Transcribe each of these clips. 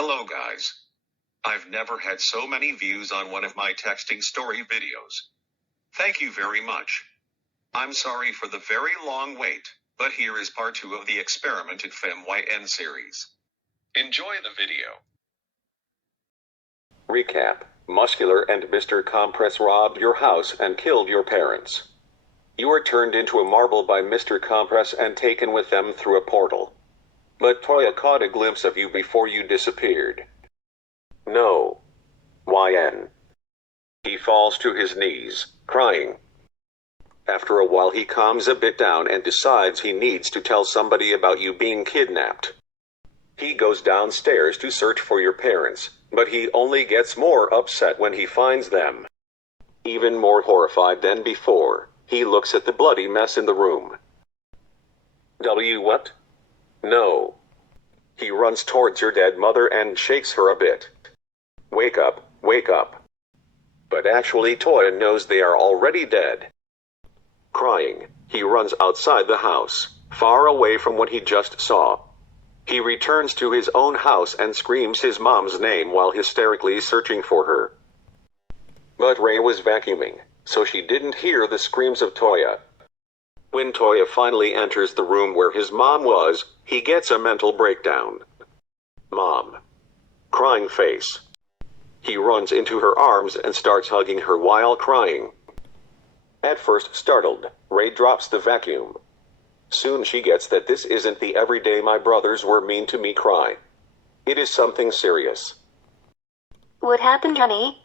Hello guys. I've never had so many views on one of my texting story videos. Thank you very much. I'm sorry for the very long wait, but here is part 2 of the experimented FemYN series. Enjoy the video. Recap. Muscular and Mr. Compress robbed your house and killed your parents. You were turned into a marble by Mr. Compress and taken with them through a portal. But Toya caught a glimpse of you before you disappeared. No. YN. He falls to his knees, crying. After a while he calms a bit down and decides he needs to tell somebody about you being kidnapped. He goes downstairs to search for your parents, but he only gets more upset when he finds them. Even more horrified than before, he looks at the bloody mess in the room. What? No. He runs towards your dead mother and shakes her a bit. Wake up, wake up. But actually Toya knows they are already dead. Crying, he runs outside the house, far away from what he just saw. He returns to his own house and screams his mom's name while hysterically searching for her. But Ray was vacuuming, so she didn't hear the screams of Toya. When Toya finally enters the room where his mom was, he gets a mental breakdown. Mom. Crying face. He runs into her arms and starts hugging her while crying. At first startled, Ray drops the vacuum. Soon she gets that this isn't the everyday my brothers were mean to me cry. It is something serious. What happened, honey?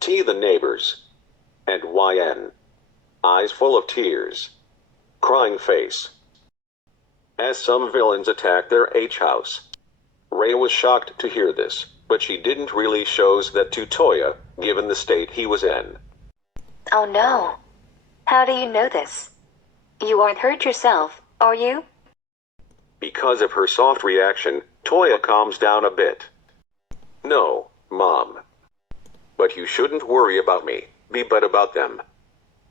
T the neighbors. And YN. Eyes full of tears. Crying face. As some villains attack their H house. Ray was shocked to hear this, but she didn't really shows that to Toya, given the state he was in. Oh no. How do you know this? You aren't hurt yourself, are you? Because of her soft reaction, Toya calms down a bit. No, Mom. But you shouldn't worry about me, but about them.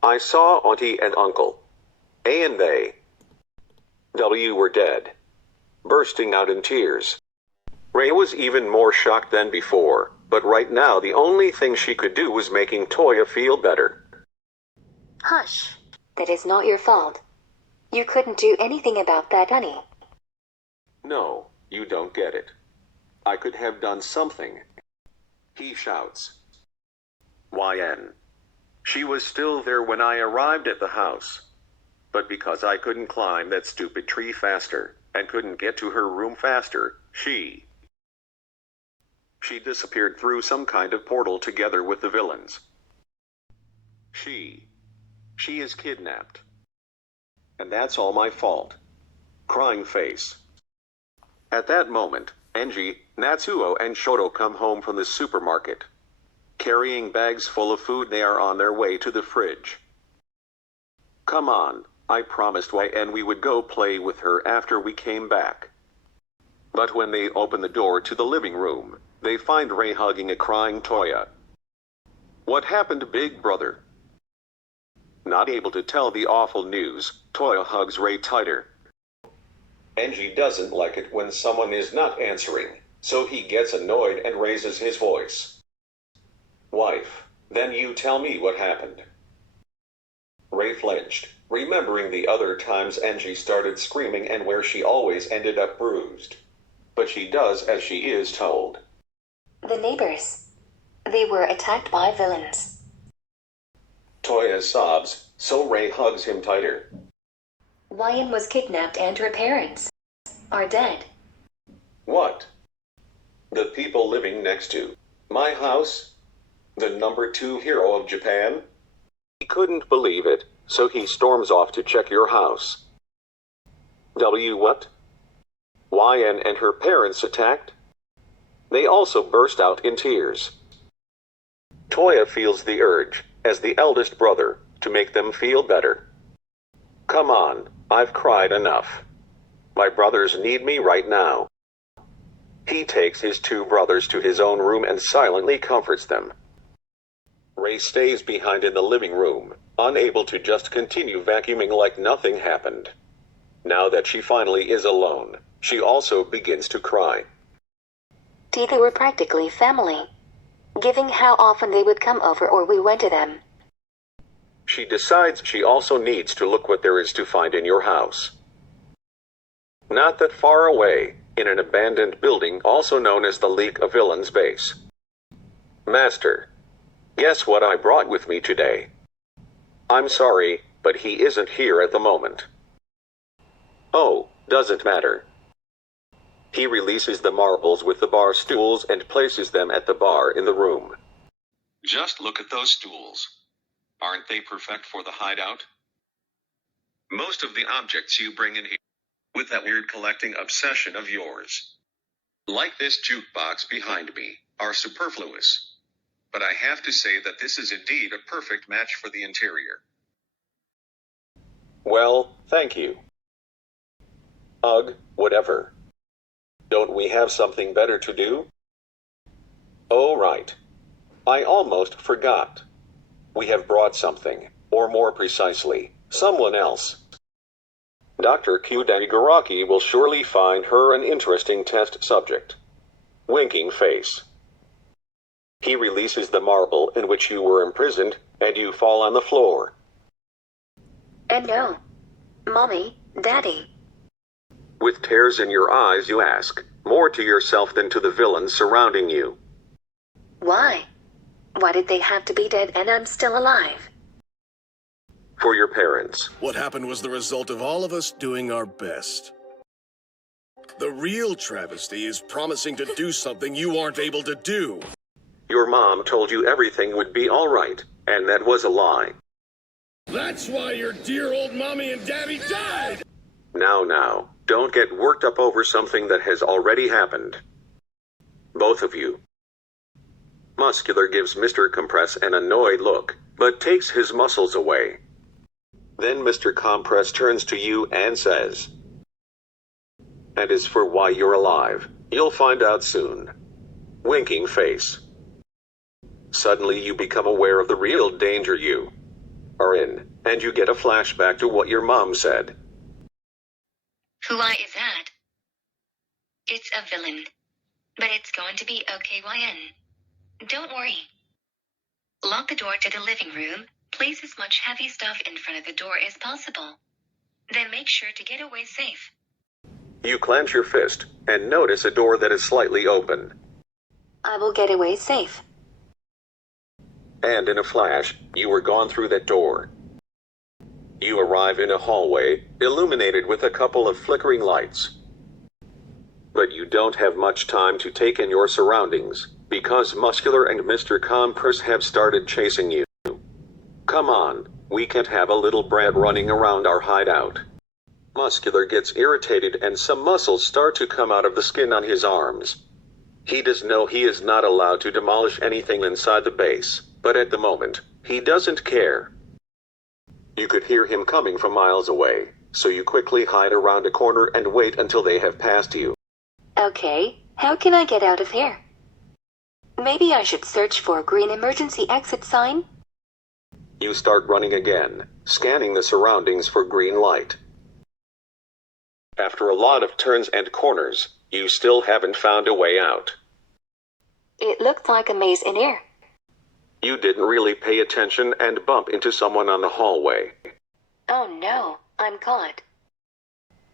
I saw Auntie and Uncle. A and they. W were dead. Bursting out in tears. Ray was even more shocked than before, but right now the only thing she could do was making Toya feel better. Hush. That is not your fault. You couldn't do anything about that, honey. No, you don't get it. I could have done something. He shouts. YN. She was still there when I arrived at the house. But because I couldn't climb that stupid tree faster, and couldn't get to her room faster, she disappeared through some kind of portal together with the villains. She is kidnapped. And that's all my fault. Crying face. At that moment, Enji, Natsuo and Shoto come home from the supermarket. Carrying bags full of food, they are on their way to the fridge. Come on, I promised YN we would go play with her after we came back. But when they open the door to the living room, they find Ray hugging a crying Toya. What happened, big brother? Not able to tell the awful news, Toya hugs Ray tighter. Enji doesn't like it when someone is not answering, so he gets annoyed and raises his voice. Wife, then you tell me what happened. Ray flinched, remembering the other times Enji started screaming and where she always ended up bruised. But she does as she is told. The neighbors. They were attacked by villains. Toya sobs, so Ray hugs him tighter. YN was kidnapped and her parents are dead. What? The people living next to my house? The number 2 hero of Japan? He couldn't believe it, so he storms off to check your house. What? YN and her parents attacked? They also burst out in tears. Toya feels the urge, as the eldest brother, to make them feel better. Come on, I've cried enough. My brothers need me right now. He takes his 2 brothers to his own room and silently comforts them. Ray stays behind in the living room, unable to just continue vacuuming like nothing happened. Now that she finally is alone, she also begins to cry. T, they were practically family, given how often they would come over or we went to them. She decides she also needs to look what there is to find in your house. Not that far away, in an abandoned building also known as the League of Villains base. Master, guess what I brought with me today? I'm sorry, but he isn't here at the moment. Oh, doesn't matter. He releases the marbles with the bar stools and places them at the bar in the room. Just look at those stools. Aren't they perfect for the hideout? Most of the objects you bring in here, with that weird collecting obsession of yours, like this jukebox behind me, are superfluous. But I have to say that this is indeed a perfect match for the interior. Well, thank you. Ugh, whatever. Don't we have something better to do? Oh, right. I almost forgot. We have brought something, or more precisely, someone else. Dr. Todoroki will surely find her an interesting test subject. Winking face. He releases the marble in which you were imprisoned, and you fall on the floor. And no. Mommy, Daddy. With tears in your eyes you ask, more to yourself than to the villains surrounding you. Why? Why did they have to be dead and I'm still alive? For your parents. What happened was the result of all of us doing our best. The real travesty is promising to do something you aren't able to do. Your mom told you everything would be all right, and that was a lie. That's why your dear old mommy and daddy died! Now, don't get worked up over something that has already happened. Both of you. Muscular gives Mr. Compress an annoyed look, but takes his muscles away. Then Mr. Compress turns to you and says, "And as for why you're alive, you'll find out soon." Winking face. Suddenly you become aware of the real danger you are in, and you get a flashback to what your mom said. Why is that? It's a villain. But it's going to be OKYN. Don't worry. Lock the door to the living room, place as much heavy stuff in front of the door as possible. Then make sure to get away safe. You clench your fist, and notice a door that is slightly open. I will get away safe. And in a flash, you are gone through that door. You arrive in a hallway, illuminated with a couple of flickering lights. But you don't have much time to take in your surroundings, because Muscular and Mr. Compress have started chasing you. Come on, we can't have a little brat running around our hideout. Muscular gets irritated and some muscles start to come out of the skin on his arms. He does know he is not allowed to demolish anything inside the base, but at the moment, he doesn't care. You could hear him coming from miles away, so you quickly hide around a corner and wait until they have passed you. Okay, how can I get out of here? Maybe I should search for a green emergency exit sign? You start running again, scanning the surroundings for green light. After a lot of turns and corners, you still haven't found a way out. It looked like a maze in here. You didn't really pay attention and bump into someone on the hallway. Oh no, I'm caught.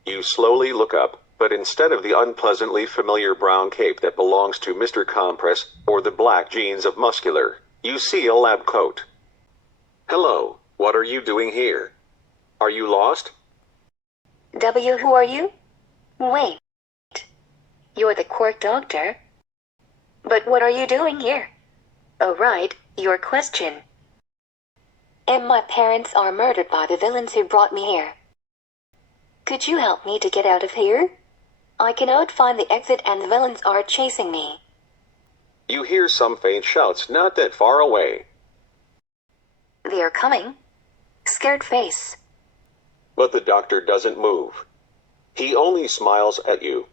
You slowly look up, but instead of the unpleasantly familiar brown cape that belongs to Mr. Compress or the black jeans of Muscular, you see a lab coat. Hello, what are you doing here? Are you lost? W, who are you? Wait. You're the quirk doctor? But what are you doing here? Oh right, your question. And my parents are murdered by the villains who brought me here. Could you help me to get out of here? I cannot find the exit and the villains are chasing me. You hear some faint shouts not that far away. They are coming. Scared face. But the doctor doesn't move. He only smiles at you.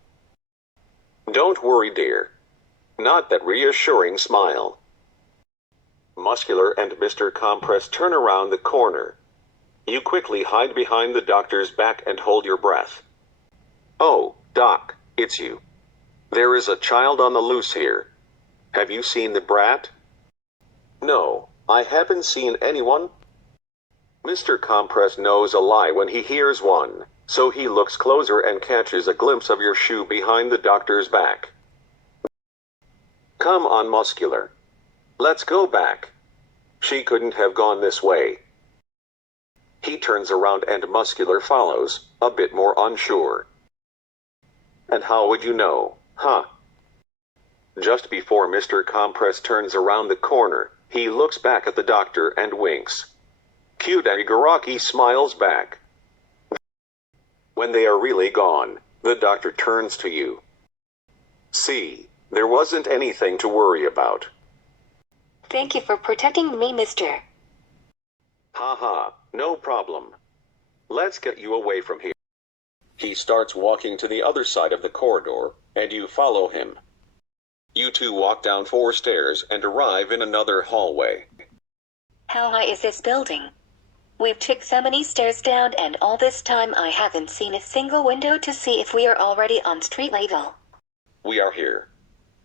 Don't worry, dear. Not that reassuring smile. Muscular and Mr. Compress turn around the corner. You quickly hide behind the doctor's back and hold your breath. Oh, Doc, it's you. There is a child on the loose here. Have you seen the brat? No, I haven't seen anyone. Mr. Compress knows a lie when he hears one, so he looks closer and catches a glimpse of your shoe behind the doctor's back. Come on, Muscular. Let's go back. She couldn't have gone this way. He turns around and Muscular follows, a bit more unsure. And how would you know, huh? Just before Mr. Compress turns around the corner, he looks back at the doctor and winks. Todoroki smiles back. When they are really gone, the doctor turns to you. See, there wasn't anything to worry about. Thank you for protecting me, mister. Haha, no problem. Let's get you away from here. He starts walking to the other side of the corridor, and you follow him. You two walk down 4 stairs and arrive in another hallway. How high is this building? We've took so many stairs down and all this time I haven't seen a single window to see if we are already on street level. We are here.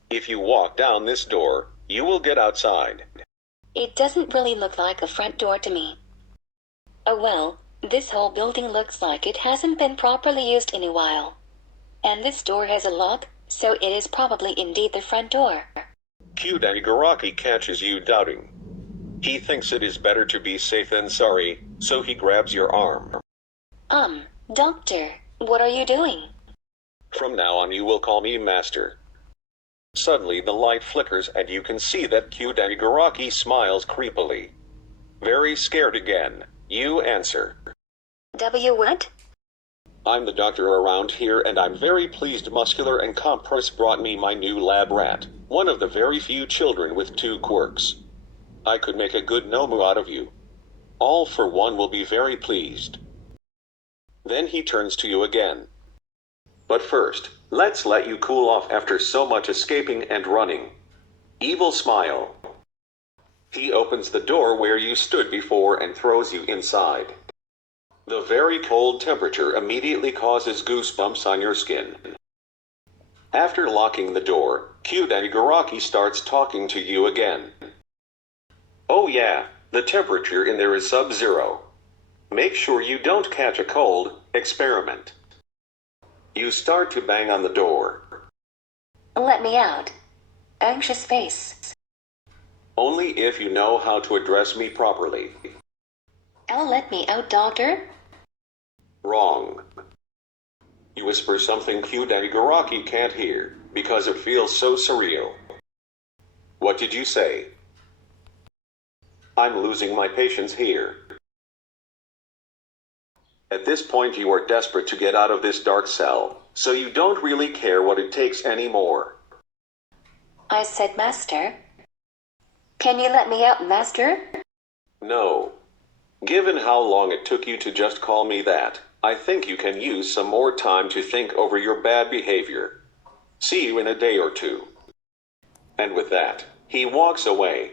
If you walk down this door, you will get outside. It doesn't really look like a front door to me. Oh well, this whole building looks like it hasn't been properly used in a while. And this door has a lock, so it is probably indeed the front door. Todoroki catches you doubting. He thinks it is better to be safe than sorry, so he grabs your arm. Doctor, what are you doing? From now on you will call me Master. Suddenly the light flickers and you can see that Todoroki smiles creepily. Very scared again, you answer. What? I'm the doctor around here and I'm very pleased Muscular and Compress brought me my new lab rat, one of the very few children with 2 quirks. I could make a good Nomu out of you. All for one will be very pleased. Then he turns to you again. But first, let's let you cool off after so much escaping and running. Evil smile. He opens the door where you stood before and throws you inside. The very cold temperature immediately causes goosebumps on your skin. After locking the door, Todoroki starts talking to you again. Oh yeah, the temperature in there is sub-zero. Make sure you don't catch a cold, experiment. You start to bang on the door. Let me out. Anxious face. Only if you know how to address me properly. Oh, let me out, doctor. Wrong. You whisper something Todoroki can't hear, because it feels so surreal. What did you say? I'm losing my patience here. At this point you are desperate to get out of this dark cell, so you don't really care what it takes anymore. I said master. Can you let me out, master? No. Given how long it took you to just call me that, I think you can use some more time to think over your bad behavior. See you in a day or 2. And with that, he walks away.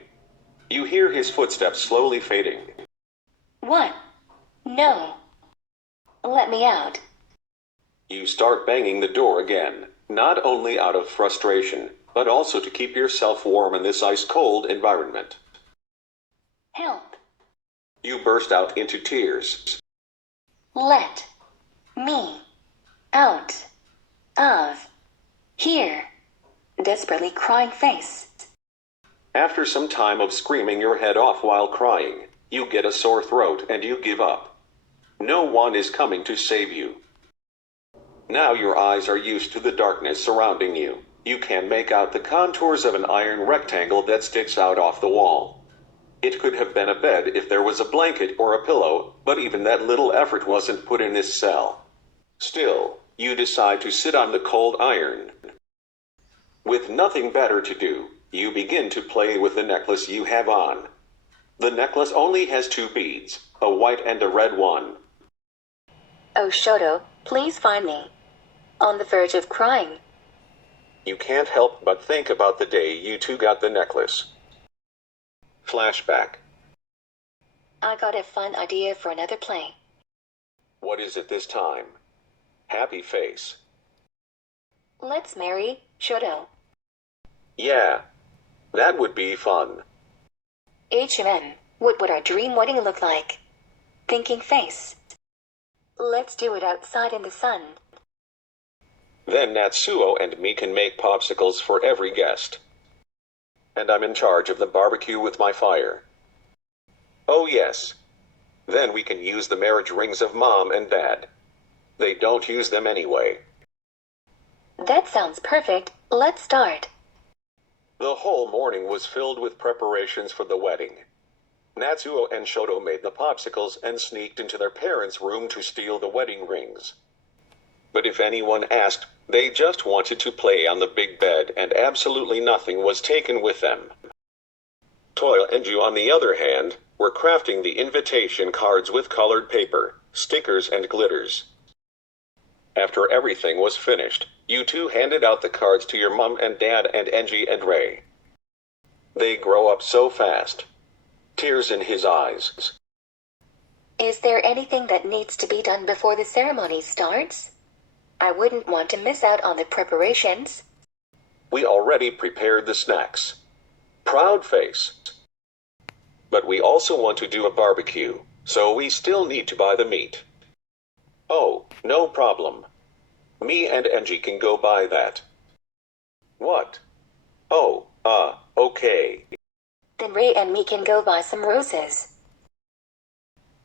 You hear his footsteps slowly fading. What? No. Let me out. You start banging the door again, not only out of frustration, but also to keep yourself warm in this ice-cold environment. Help. You burst out into tears. Let me out of here. Desperately crying face. After some time of screaming your head off while crying, you get a sore throat and you give up. No one is coming to save you. Now your eyes are used to the darkness surrounding you. You can make out the contours of an iron rectangle that sticks out off the wall. It could have been a bed if there was a blanket or a pillow, but even that little effort wasn't put in this cell. Still, you decide to sit on the cold iron. With nothing better to do, you begin to play with the necklace you have on. The necklace only has 2 beads, a white and a red one. Oh, Shoto, please find me. On the verge of crying. You can't help but think about the day you two got the necklace. Flashback. I got a fun idea for another play. What is it this time? Happy face. Let's marry Shoto. Yeah, that would be fun. What would our dream wedding look like? Thinking face. Let's do it outside in the sun. Then Natsuo and me can make popsicles for every guest. And I'm in charge of the barbecue with my fire. Oh yes. Then we can use the marriage rings of Mom and Dad. They don't use them anyway. That sounds perfect. Let's start. The whole morning was filled with preparations for the wedding. Natsuo and Shoto made the popsicles and sneaked into their parents' room to steal the wedding rings. But if anyone asked, they just wanted to play on the big bed and absolutely nothing was taken with them. Toya and Ju, on the other hand, were crafting the invitation cards with colored paper, stickers and glitters. After everything was finished, you two handed out the cards to your mom and dad and Enji and Ray. They grow up so fast. Tears in his eyes. Is there anything that needs to be done before the ceremony starts? I wouldn't want to miss out on the preparations. We already prepared the snacks. Proud face. But we also want to do a barbecue, so we still need to buy the meat. Oh, no problem. Me and Enji can go buy that. What? Oh, okay. Then Ray and me can go buy some roses.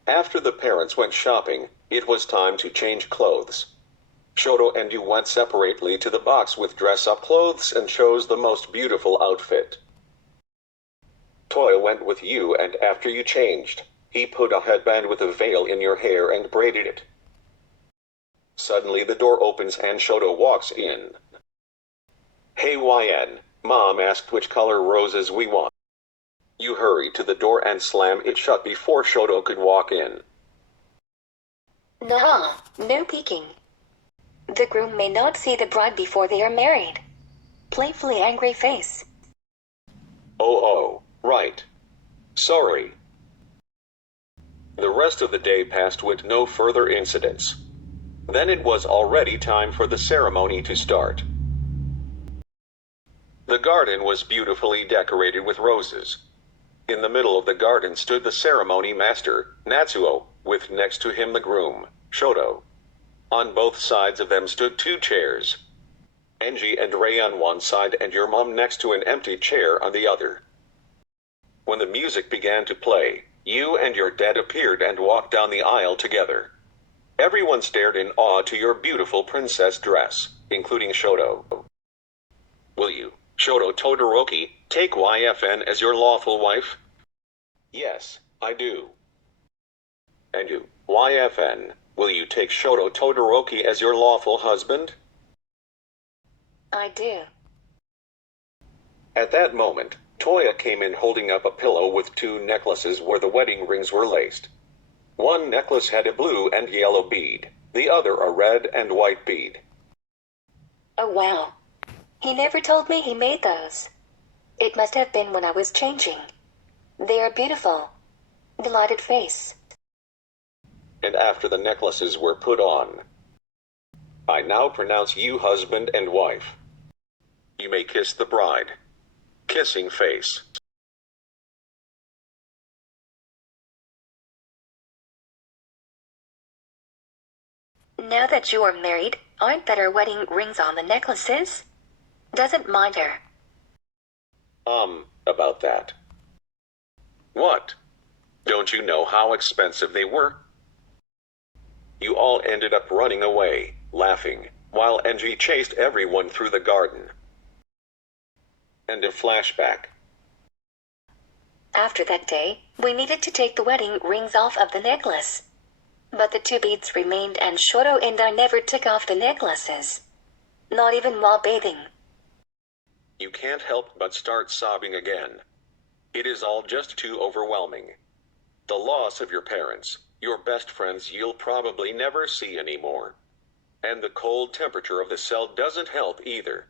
After the parents went shopping, it was time to change clothes. Shoto and you went separately to the box with dress-up clothes and chose the most beautiful outfit. Toya went with you, and after you changed, he put a headband with a veil in your hair and braided it. Suddenly the door opens and Shoto walks in. Hey YN, Mom asked which color roses we want. You hurry to the door and slam it shut before Shoto could walk in. Nah, no peeking. The groom may not see the bride before they are married. Playfully angry face. Oh, right. Sorry. The rest of the day passed with no further incidents. Then it was already time for the ceremony to start. The garden was beautifully decorated with roses. In the middle of the garden stood the ceremony master, Natsuo, with next to him the groom, Shoto. On both sides of them stood two chairs. Enji and Ray on one side and your mom next to an empty chair on the other. When the music began to play, you and your dad appeared and walked down the aisle together. Everyone stared in awe to your beautiful princess dress, including Shoto. Will you, Shoto Todoroki, take YFN as your lawful wife? Yes, I do. And you, YFN, will you take Shoto Todoroki as your lawful husband? I do. At that moment, Toya came in holding up a pillow with two necklaces where the wedding rings were laced. One necklace had a blue and yellow bead, the other a red and white bead. Oh wow. He never told me he made those. It must have been when I was changing. They are beautiful. Delighted face. And after the necklaces were put on, I now pronounce you husband and wife. You may kiss the bride. Kissing face. Now that you are married, aren't that our wedding rings on the necklaces? Doesn't mind her. About that. What? Don't you know how expensive they were? You all ended up running away, laughing, while Enji chased everyone through the garden. And a flashback. After that day, we needed to take the wedding rings off of the necklace. But the two beads remained and Shoto and I never took off the necklaces. Not even while bathing. You can't help but start sobbing again. It is all just too overwhelming. The loss of your parents, your best friends you'll probably never see anymore. And the cold temperature of the cell doesn't help either.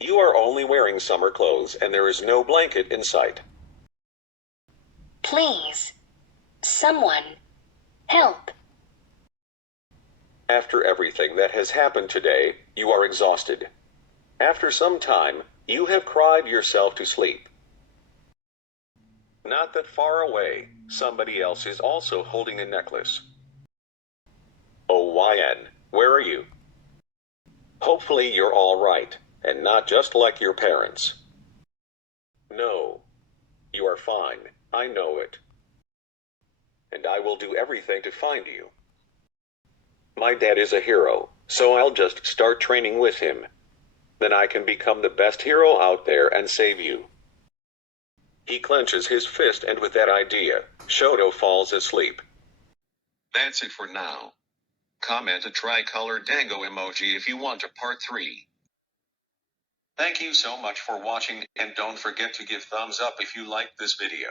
You are only wearing summer clothes and there is no blanket in sight. Please. Someone. Help. After everything that has happened today, you are exhausted. After some time, you have cried yourself to sleep. Not that far away, somebody else is also holding a necklace. Oh, YN, where are you? Hopefully you're all right, and not just like your parents. No. You are fine, I know it. And I will do everything to find you. My dad is a hero, so I'll just start training with him. Then I can become the best hero out there and save you. He clenches his fist, and with that idea, Shoto falls asleep. That's it for now. Comment a tricolor dango emoji if you want a part 3. Thank you so much for watching, and don't forget to give thumbs up if you liked this video.